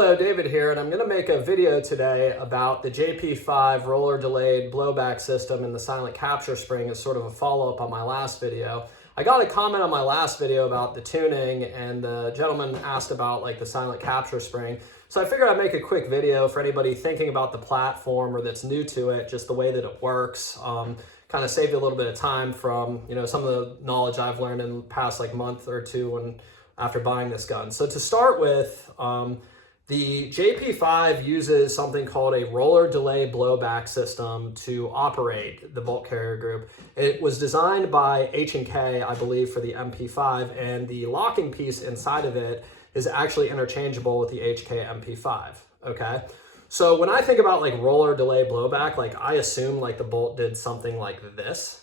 Hello, David here, and I'm going to make a video today about the JP5 roller delayed blowback system and the silent capture spring as sort of a follow-up on my last video. I got a comment on my last video about the tuning, and the gentleman asked about like the silent capture spring. So I figured I'd make a quick video for anybody thinking about the platform or that's new to it, just the way that it works. Kind of save you a little bit of time from, some of the knowledge I've learned in the past like month or two after buying this gun. So to start with, the JP5 uses something called a roller delay blowback system to operate the bolt carrier group. It was designed by H&K, I believe, for the MP5, and the locking piece inside of it is actually interchangeable with the HK MP5, okay? So when I think about like roller delay blowback, like I assume like the bolt did something like this,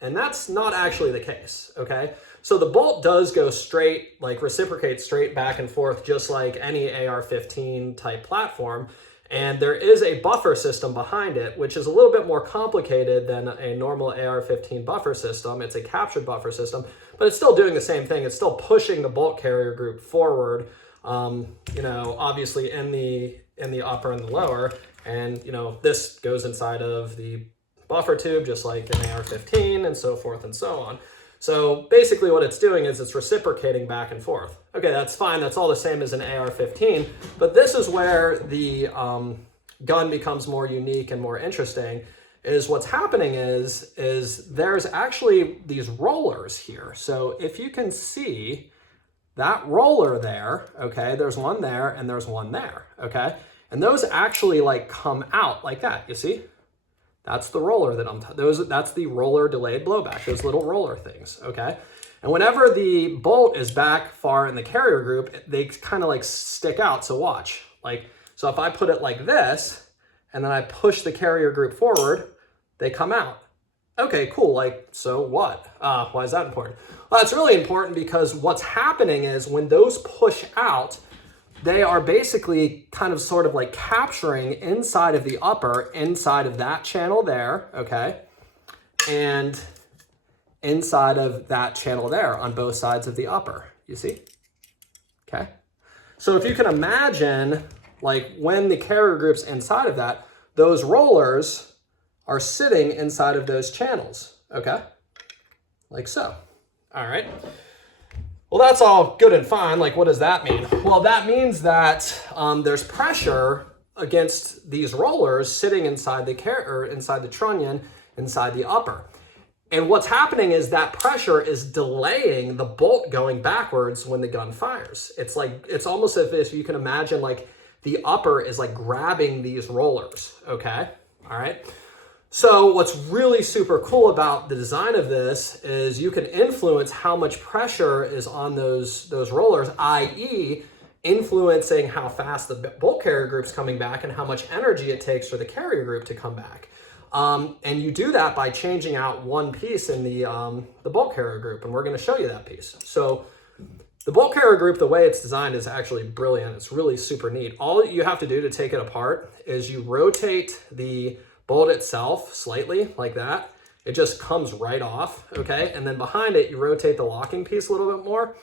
and that's not actually the case, okay? So the bolt does go straight, like reciprocate straight back and forth, just like any AR-15 type platform. And there is a buffer system behind it, which is a little bit more complicated than a normal AR-15 buffer system. It's a captured buffer system, but it's still doing the same thing. It's still pushing the bolt carrier group forward, obviously in the upper and the lower. And, this goes inside of the buffer tube, just like an AR-15 and so forth and so on. So basically what it's doing is it's reciprocating back and forth. Okay, that's fine. That's all the same as an AR-15, but this is where the gun becomes more unique and more interesting. Is what's happening is there's actually these rollers here. So if you can see that roller there, okay, there's one there and there's one there, okay? And those actually like come out like that, you see? That's the roller that that's the roller delayed blowback, those little roller things, okay? And whenever the bolt is back far in the carrier group, they kind of like stick out, so watch. So if I put it like this, and then I push the carrier group forward, they come out. Okay, cool, so what? Why is that important? Well, it's really important because what's happening is when those push out, they are basically kind of sort of like capturing inside of the upper, inside of that channel there, okay? And inside of that channel there on both sides of the upper, you see? Okay? So if you can imagine, like when the carrier group's inside of that, those rollers are sitting inside of those channels, okay? Like so, all right? Well, that's all good and fine. Like, what does that mean? Well, that means that there's pressure against these rollers sitting inside the inside the trunnion, inside the upper. And what's happening is that pressure is delaying the bolt going backwards when the gun fires. It's almost as if you can imagine like the upper is like grabbing these rollers, okay? All right. So what's really super cool about the design of this is you can influence how much pressure is on those rollers, i.e. influencing how fast the bolt carrier group's coming back and how much energy it takes for the carrier group to come back. And you do that by changing out one piece in the bolt carrier group, and we're going to show you that piece. So the bolt carrier group, the way it's designed is actually brilliant. It's really super neat. All you have to do to take it apart is you rotate the bolt itself slightly like that. It just comes right off, okay? And then behind it, you rotate the locking piece a little bit more,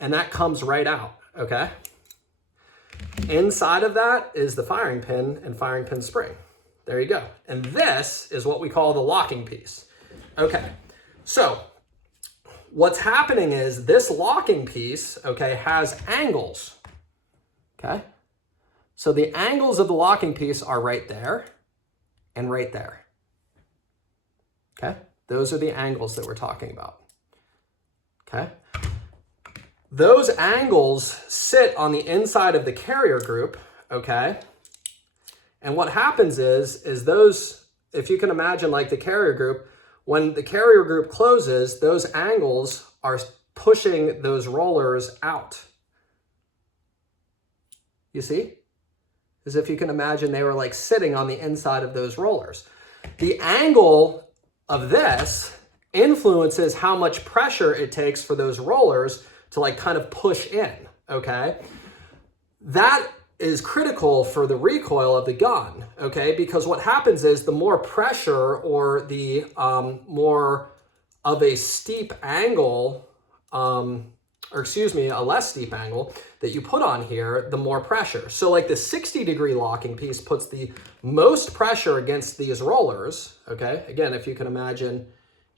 and that comes right out, okay? Inside of that is the firing pin and firing pin spring. There you go. And this is what we call the locking piece. Okay, so what's happening is this locking piece, okay, has angles, okay? So the angles of the locking piece are right there and right there, okay? Those are the angles that we're talking about, okay? Those angles sit on the inside of the carrier group, okay? And what happens is those, if you can imagine like the carrier group, when the carrier group closes, those angles are pushing those rollers out. You see? As if you can imagine they were like sitting on the inside of those rollers. The angle of this influences how much pressure it takes for those rollers to like kind of push in, okay? That is critical for the recoil of the gun, okay? Because what happens is the more pressure or the more of a steep angle or excuse me, a less steep angle that you put on here, the more pressure. So like the 60-degree locking piece puts the most pressure against these rollers, okay? Again, if you can imagine,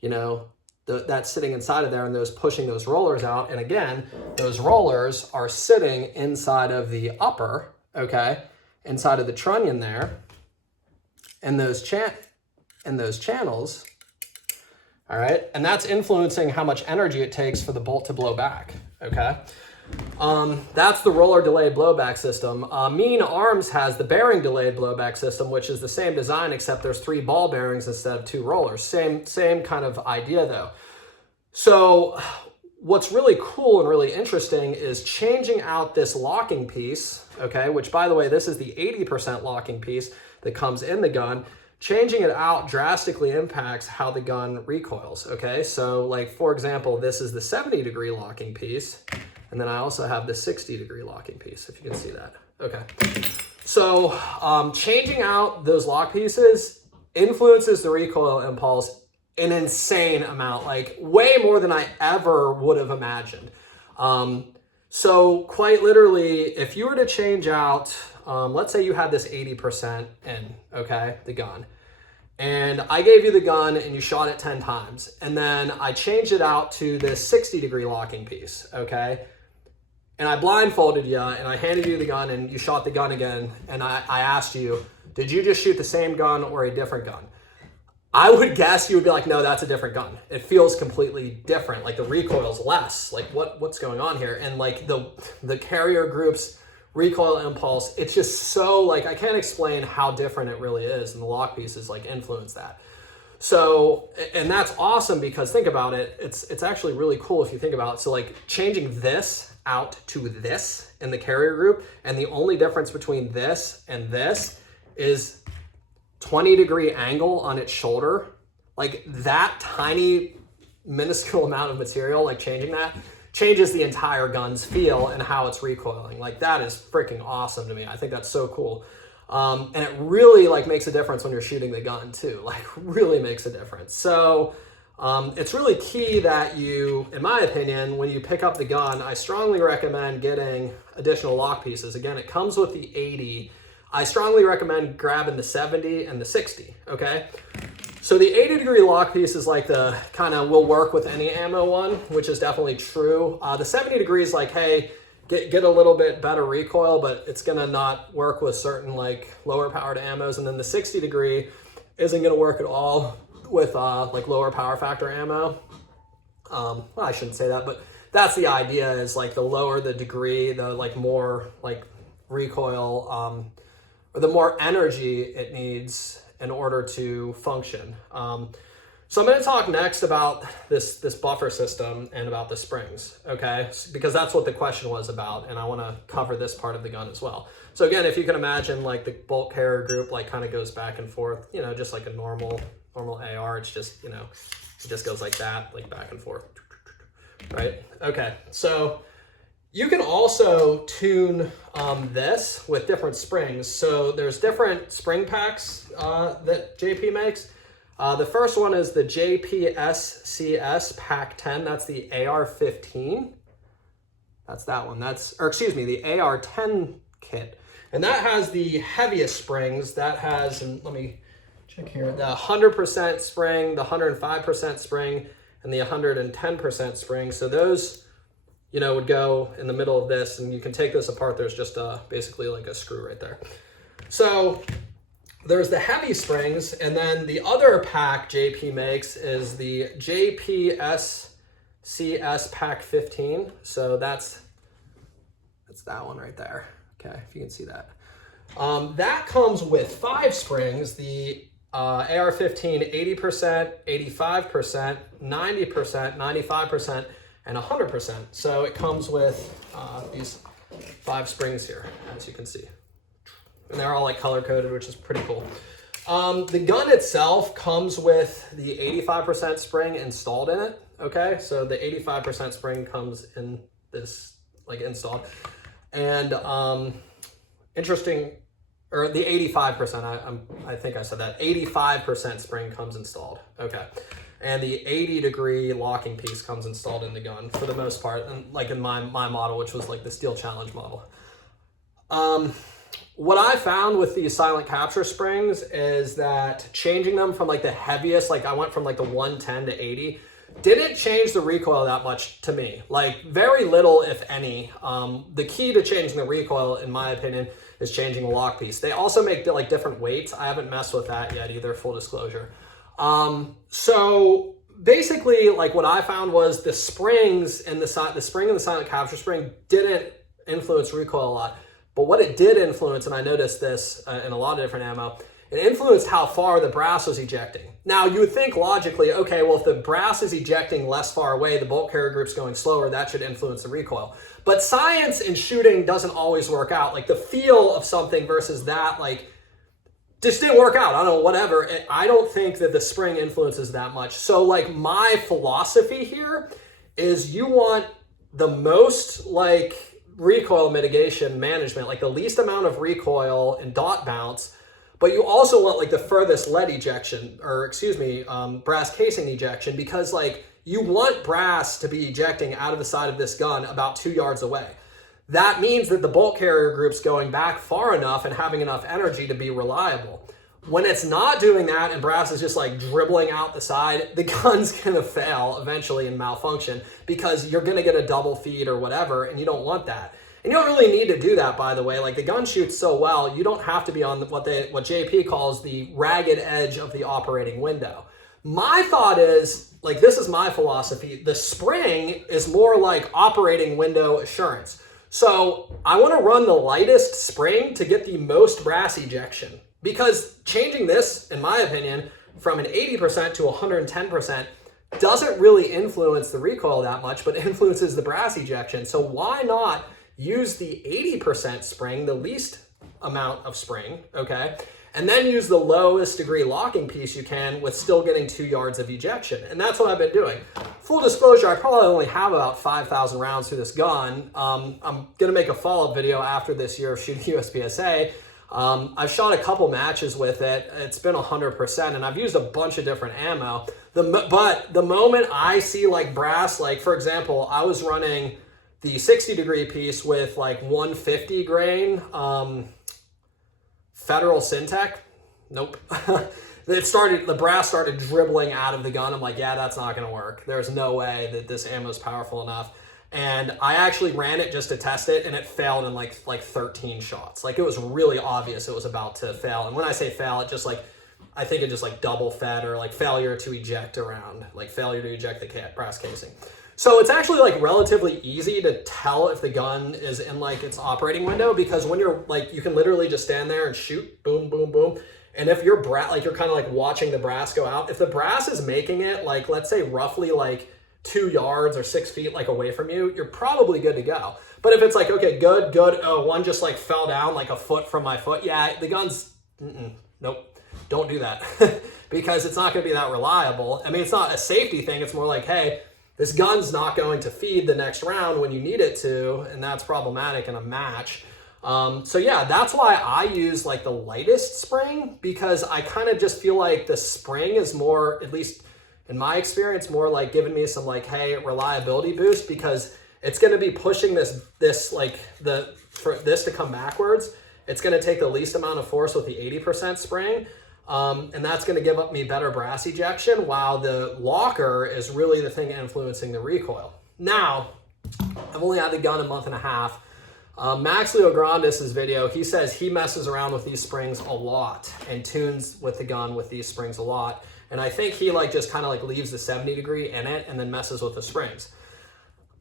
you know, that's sitting inside of there and those pushing those rollers out. And again, those rollers are sitting inside of the upper, okay? Inside of the trunnion there. And those channels, all right? And that's influencing how much energy it takes for the bolt to blow back, okay? That's the roller delayed blowback system. Mean Arms has the bearing delayed blowback system, which is the same design, except there's 3 ball bearings instead of 2 rollers. Same kind of idea though. So what's really cool and really interesting is changing out this locking piece, okay, which by the way, this is the 80% locking piece that comes in the gun. Changing it out drastically impacts how the gun recoils, okay? So like, for example, this is the 70-degree locking piece, and then I also have the 60-degree locking piece, if you can see that. Okay, so changing out those lock pieces influences the recoil impulse an insane amount, like way more than I ever would have imagined. So quite literally, if you were to change out, let's say you had this 80% in, okay, the gun, and I gave you the gun and you shot it 10 times, and then I changed it out to this 60-degree locking piece, okay, and I blindfolded you and I handed you the gun and you shot the gun again, and I asked you, did you just shoot the same gun or a different gun? I would guess you would be like, no, that's a different gun. It feels completely different. Like the recoil's less. Like what's going on here? And like the carrier group's recoil impulse, it's just so like, I can't explain how different it really is. And the lock pieces like influence that. So, and that's awesome because think about it. It's actually really cool if you think about it. So like changing this out to this in the carrier group, and the only difference between this and this is 20-degree angle on its shoulder. Like that tiny minuscule amount of material, like changing that changes the entire gun's feel and how it's recoiling. Like that is freaking awesome to me. I think that's so cool. And it really like makes a difference when you're shooting the gun too, like really makes a difference. So it's really key that you, in my opinion, when you pick up the gun, I strongly recommend getting additional lock pieces. Again, it comes with the 80. I strongly recommend grabbing the 70 and the 60, okay? So the 80-degree lock piece is like the kind of will work with any ammo one, which is definitely true. The 70 degrees like, hey, get a little bit better recoil, but it's gonna not work with certain like lower powered ammos. And then the 60-degree isn't gonna work at all with like lower power factor ammo. Well, I shouldn't say that, but that's the idea, is like the lower the degree, the like more like recoil, or the more energy it needs in order to function. So I'm going to talk next about this buffer system and about the springs, okay? Because that's what the question was about, and I want to cover this part of the gun as well. So again, if you can imagine, like the bolt carrier group like kind of goes back and forth, you know, just like a normal AR. It's just, you know, it just goes like that, like back and forth, right? Okay, so you can also tune this with different springs. So there's different spring packs that JP makes. The first one is the JP5 Pack 10. That's the AR-15. That's that one. Or excuse me, the AR-10 kit. And that has the heaviest springs. That has, and let me check here, the 100% spring, the 105% spring, and the 110% spring. So those, you know, would go in the middle of this, and you can take this apart. There's just basically like a screw right there. So there's the heavy springs, and then the other pack JP makes is the JP5 Pack 15. So that's that one right there. Okay, if you can see that. That comes with 5 springs, the AR-15 80%, 85%, 90%, 95%, and 100%. So it comes with these 5 springs here, as you can see. And they're all like color coded, which is pretty cool. The gun itself comes with the 85% spring installed in it. Okay, so the 85% spring comes in this, like installed. And interesting, or the 85%, I think I said that, 85% spring comes installed. Okay, and the 80-degree locking piece comes installed in the gun for the most part, and like in my model, which was like the Steel Challenge model. What I found with these silent capture springs is that changing them from like the heaviest, like I went from like the 110 to 80, didn't change the recoil that much to me. Like very little, if any. The key to changing the recoil, in my opinion, is changing the lock piece. They also make like different weights. I haven't messed with that yet either, full disclosure. So basically, like what I found was the springs and the spring and the silent capture spring didn't influence recoil a lot. But what it did influence, and I noticed this in a lot of different ammo, it influenced how far the brass was ejecting. Now, you would think logically, okay, well, if the brass is ejecting less far away, the bolt carrier group's going slower, that should influence the recoil. But science in shooting doesn't always work out. Like the feel of something versus that, like, just didn't work out. I don't know, whatever. I don't think that the spring influences that much. So, like, my philosophy here is you want the most, like, recoil mitigation management, like the least amount of recoil and dot bounce, but you also want like the furthest lead ejection, or excuse me, brass casing ejection, because like you want brass to be ejecting out of the side of this gun about 2 yards away. That means that the bolt carrier group's going back far enough and having enough energy to be reliable. When it's not doing that and brass is just like dribbling out the side, the gun's gonna fail eventually and malfunction because you're gonna get a double feed or whatever, and you don't want that. And you don't really need to do that, by the way. Like the gun shoots so well, you don't have to be on what JP calls the ragged edge of the operating window. My thought is, like this is my philosophy, the spring is more like operating window assurance. So I wanna run the lightest spring to get the most brass ejection. Because changing this, in my opinion, from an 80% to 110% doesn't really influence the recoil that much, but influences the brass ejection. So why not use the 80% spring, the least amount of spring, okay? And then use the lowest degree locking piece you can with still getting 2 yards of ejection. And that's what I've been doing. Full disclosure, I probably only have about 5,000 rounds through this gun. I'm gonna make a follow-up video after this year of shooting USPSA. I've shot a couple matches with it. It's been 100%, and I've used a bunch of different ammo. But the moment I see like brass, like for example, I was running the 60-degree piece with like 150 grain Federal Syntec. Nope. The brass started dribbling out of the gun. I'm like, yeah, that's not gonna work. There's no way that this ammo is powerful enough. And I actually ran it just to test it, and it failed in like 13 shots. Like it was really obvious it was about to fail. And when I say fail, it just like, I think it just like double fed, or like failure to eject around, like failure to eject the brass casing. So it's actually like relatively easy to tell if the gun is in like its operating window, because when you're like, you can literally just stand there and shoot, boom, boom, boom. And if you're like, you're kind of like watching the brass go out, if the brass is making it like, let's say roughly like 2 yards or 6 feet like away from you, you're probably good to go. But if it's like, okay, good, oh, one just like fell down like a foot from my foot, yeah, the gun's, nope, don't do that. Because it's not gonna be that reliable. I mean, it's not a safety thing, it's more like, hey, this gun's not going to feed the next round when you need it to, and that's problematic in a match. So yeah, that's why I use like the lightest spring, because I kind of just feel like the spring is more, at least in my experience, more like giving me some like, hey, reliability boost, because it's going to be pushing for this to come backwards. It's going to take the least amount of force with the 80% spring. And that's going to give up me better brass ejection, while the locker is really the thing influencing the recoil. Now, I've only had the gun a month and a half. Max Leo Grandis' video, he says he messes around with these springs a lot and tunes with the gun with these springs a lot. And I think he like just kind of like leaves the 70-degree in it and then messes with the springs.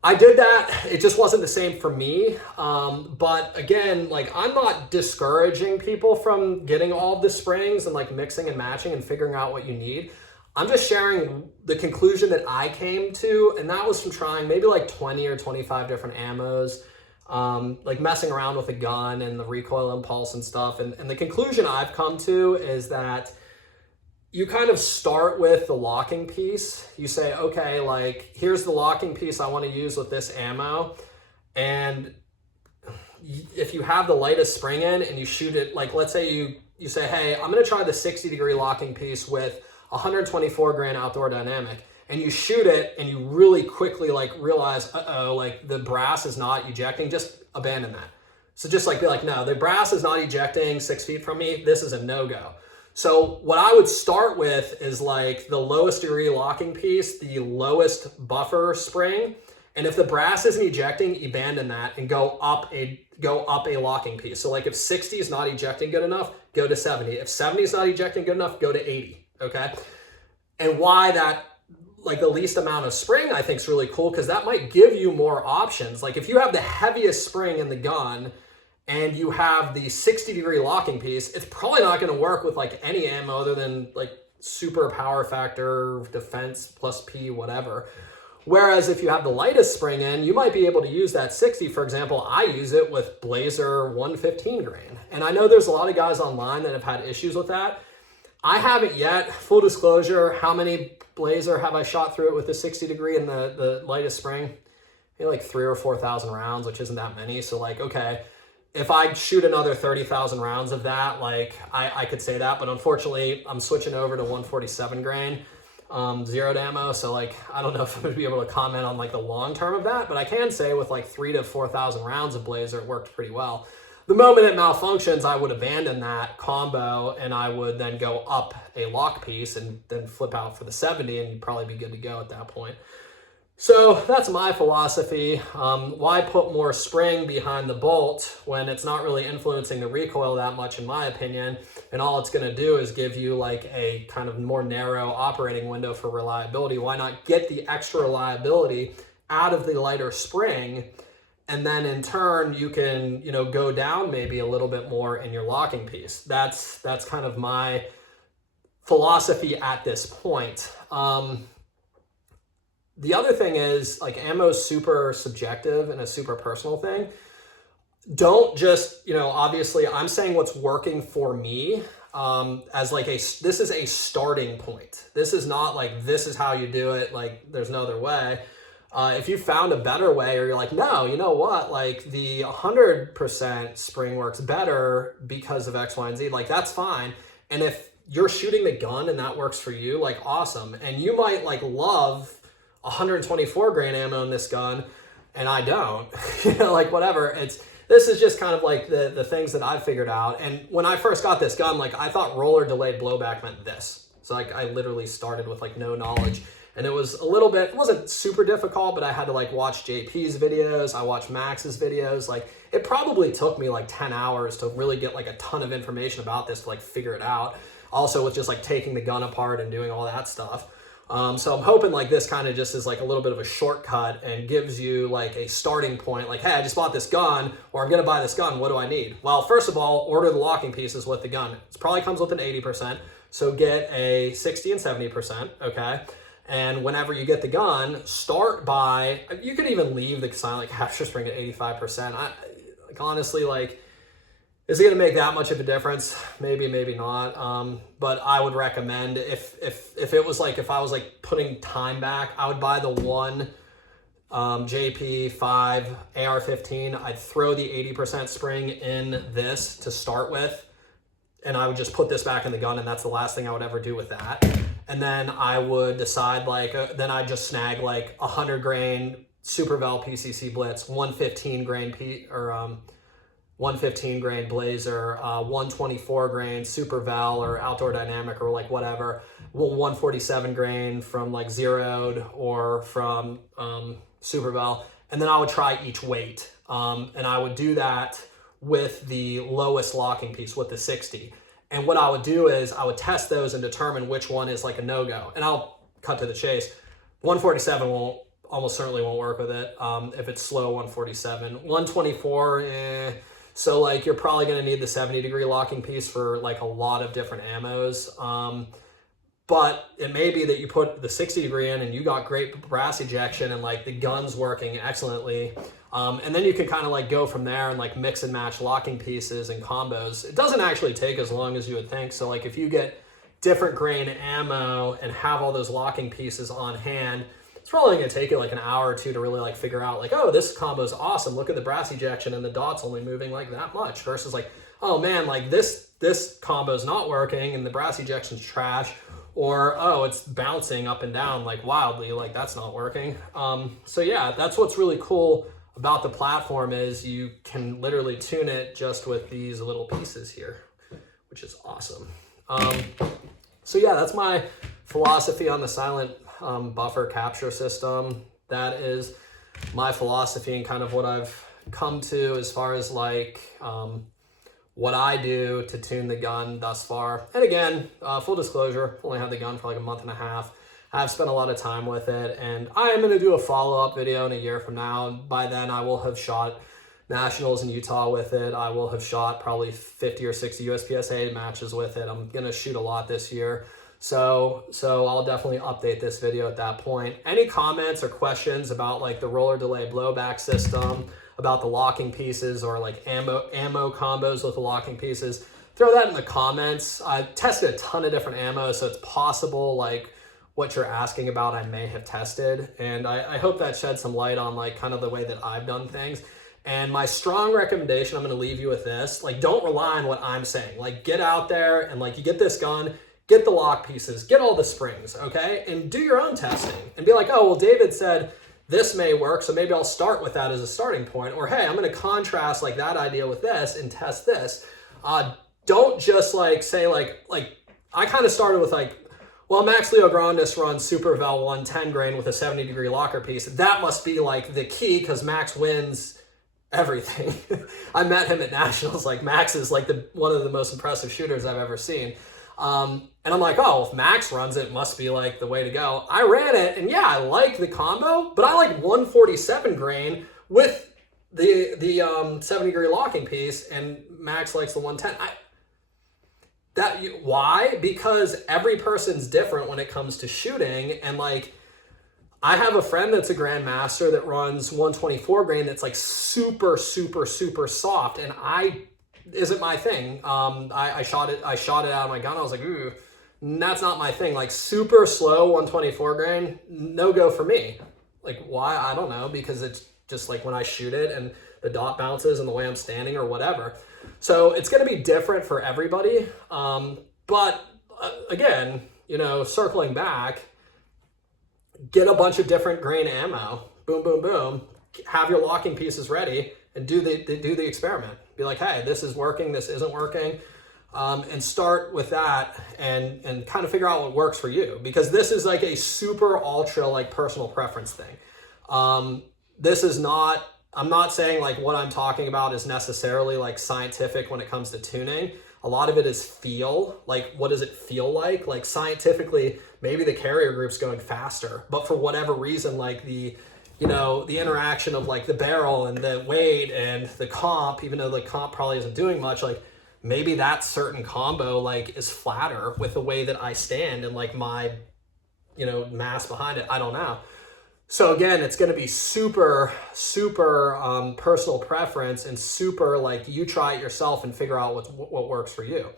I did that. It just wasn't the same for me. But again, like I'm not discouraging people from getting all of the springs and like mixing and matching and figuring out what you need. I'm just sharing the conclusion that I came to, and that was from trying maybe like 20 or 25 different ammos, like messing around with the gun and the recoil impulse and stuff. And the conclusion I've come to is that you kind of start with the locking piece. You say, okay, like here's the locking piece I want to use with this ammo. And if you have the lightest spring in and you shoot it, like let's say you say, hey, I'm going to try the 60-degree locking piece with 124 grain outdoor dynamic, and you shoot it and you really quickly like realize, like the brass is not ejecting, just abandon that. So just like be like, no, the brass is not ejecting 6 feet from me. This is a no-go. So what I would start with is like the lowest degree locking piece, the lowest buffer spring. And if the brass isn't ejecting, abandon that and go up a locking piece. So like if 60 is not ejecting good enough, go to 70. If 70 is not ejecting good enough, go to 80, okay? And why that, like the least amount of spring, I think is really cool, because that might give you more options. Like if you have the heaviest spring in the gun and you have the 60-degree locking piece, it's probably not going to work with like any ammo other than like super power factor, defense plus P, whatever. Whereas if you have the lightest spring in, you might be able to use that 60. For example, I use it with Blazer 115 grain. And I know there's a lot of guys online that have had issues with that. I haven't yet. Full disclosure, how many Blazer have I shot through it with the 60 degree and the lightest spring? Maybe like 3,000 or 4,000 rounds, which isn't that many. So like, okay, if I shoot another 30,000 rounds of that, like I could say that, but unfortunately I'm switching over to 147 grain. Zeroed ammo, so like I don't know if I'm gonna be able to comment on like the long term of that, but I can say with like 3,000 to 4,000 rounds of Blazer, it worked pretty well. The moment it malfunctions, I would abandon that combo and I would then go up a lock piece and then flip out for the 70, and you'd probably be good to go at that point. So that's my philosophy. Why put more spring behind the bolt when it's not really influencing the recoil that much, in my opinion, and all it's going to do is give you like a kind of more narrow operating window for reliability. Why not get the extra reliability out of the lighter spring, and then in turn you can, you know, go down maybe a little bit more in your locking piece. That's kind of my philosophy at this point. The other thing is, like, ammo is super subjective and a super personal thing. Don't just, you know, obviously I'm saying what's working for me as like this is a starting point. This is not like, this is how you do it, like there's no other way. If you found a better way, or you're like, no, you know what, like the 100% spring works better because of X, Y, and Z, like that's fine. And if you're shooting the gun and that works for you, like awesome. And you might like love 124 grain ammo in this gun and I don't, you know, like whatever. This is just kind of like the things that I've figured out. And when I first got this gun, like I thought roller delayed blowback meant this. So like I literally started with like no knowledge, and it was a little bit, it wasn't super difficult, but I had to like watch JP's videos. I watched Max's videos. Like it probably took me like 10 hours to really get like a ton of information about this to like figure it out. Also with just like taking the gun apart and doing all that stuff. So I'm hoping like this kind of just is like a little bit of a shortcut and gives you like a starting point. Like, hey, I just bought this gun, or I'm going to buy this gun. What do I need? Well, first of all, order the locking pieces with the gun. It probably comes with an 80%. So get a 60 and 70%. Okay. And whenever you get the gun, start by, you could even leave the silent capture spring at 85%. Like honestly, like, is it going to make that much of a difference? Maybe, maybe not. But I would recommend if it was like, if I was like putting time back, I would buy the one JP5 AR-15. I'd throw the 80% spring in this to start with, and I would just put this back in the gun, and that's the last thing I would ever do with that. And then I would decide like, then I'd just snag like 100 grain Super Vel PCC Blitz, 115 grain 115 grain Blazer, 124 grain Super Vel or Outdoor Dynamic or like whatever, 147 grain from like Zeroed or from Super Vel, and then I would try each weight. And I would do that with the lowest locking piece, with the 60. And what I would do is I would test those and determine which one is like a no-go. And I'll cut to the chase. 147 almost certainly won't work with it if it's slow 147. 124, so like you're probably going to need the 70-degree locking piece for like a lot of different ammos. But it may be that you put the 60-degree in and you got great brass ejection and like the gun's working excellently. And then you can kind of like go from there and like mix and match locking pieces and combos. It doesn't actually take as long as you would think. So like if you get different grain ammo and have all those locking pieces on hand, it's probably going to take you like an hour or two to really like figure out like, oh, this combo is awesome. Look at the brass ejection and the dot's only moving like that much, versus like, oh man, like this combo is not working and the brass ejection's trash. or, oh, it's bouncing up and down like wildly, like that's not working. So yeah, that's what's really cool about the platform is you can literally tune it just with these little pieces here, which is awesome. So yeah, that's my philosophy on the silent buffer capture system. That is my philosophy and kind of what I've come to as far as like what I do to tune the gun thus far. And again, full disclosure, I've only had the gun for like a month and a half. I've spent a lot of time with it, and I am going to do a follow-up video in a year from now. By then, I will have shot nationals in Utah with it. I will have shot probably 50 or 60 USPSA matches with it. I'm going to shoot a lot this year. So I'll definitely update this video at that point. Any comments or questions about like the roller delay blowback system, about the locking pieces, or like ammo combos with the locking pieces, throw that in the comments. I tested a ton of different ammo, so it's possible like what you're asking about I may have tested, and I hope that sheds some light on like kind of the way that I've done things. And my strong recommendation, I'm going to leave you with this, like don't rely on what I'm saying. Like get out there and like you get this gun, get the lock pieces, get all the springs, okay? And do your own testing and be like, oh, well, David said this may work, so maybe I'll start with that as a starting point. Or hey, I'm going to contrast like that idea with this and test this. Don't just like say like I kind of started with like, well, Max Leo Grandis runs Super Vel 110 grain with a 70-degree locker piece. That must be like the key because Max wins everything. I met him at Nationals. Like Max is like one of the most impressive shooters I've ever seen. And I'm like, oh, if Max runs it, must be like the way to go. I ran it, and yeah, I like the combo, but I like 147 grain with the 70-degree locking piece, and Max likes the 110. Why? Because every person's different when it comes to shooting, and like I have a friend that's a grandmaster that runs 124 grain that's like super, super, super soft, and isn't my thing. I shot it out of my gun. I was like, ooh, that's not my thing. Like super slow 124 grain, no go for me. Like why? I don't know, because it's just like when I shoot it and the dot bounces and the way I'm standing or whatever. So it's going to be different for everybody. But again, you know, circling back, get a bunch of different grain ammo, boom, boom, boom, have your locking pieces ready and do the experiment. Be like, hey, this is working, this isn't working. And start with that and kind of figure out what works for you, because this is like a super ultra like personal preference thing. This is not, I'm not saying like what I'm talking about is necessarily like scientific when it comes to tuning. A lot of it is feel, like what does it feel like? Like scientifically, maybe the carrier group's going faster, but for whatever reason, like the interaction of like the barrel and the weight and the comp, even though the comp probably isn't doing much, like maybe that certain combo like is flatter with the way that I stand and like my, mass behind it. I don't know. So again, it's going to be super, super personal preference and super like you try it yourself and figure out what works for you.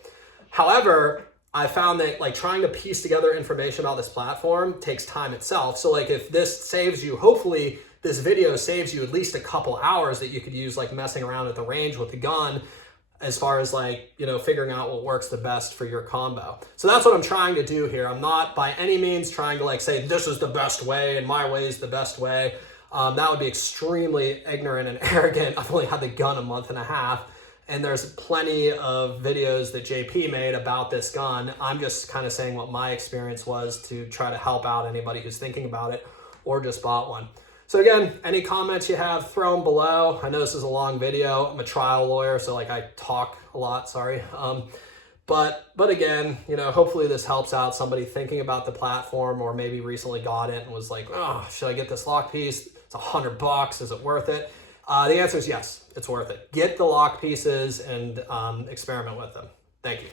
However, I found that like trying to piece together information about this platform takes time itself. So like if this saves you, hopefully this video saves you at least a couple hours that you could use like messing around at the range with the gun, as far as like, figuring out what works the best for your combo. So that's what I'm trying to do here. I'm not by any means trying to like say this is the best way and my way is the best way. That would be extremely ignorant and arrogant. I've only had the gun a month and a half, and there's plenty of videos that JP made about this gun. I'm just kind of saying what my experience was to try to help out anybody who's thinking about it or just bought one. So again, any comments you have, throw them below. I know this is a long video. I'm a trial lawyer, so like I talk a lot, sorry. But again, hopefully this helps out somebody thinking about the platform, or maybe recently got it and was like, oh, should I get this lock piece? It's $100, is it worth it? The answer is yes, it's worth it. Get the lock pieces and experiment with them. Thank you.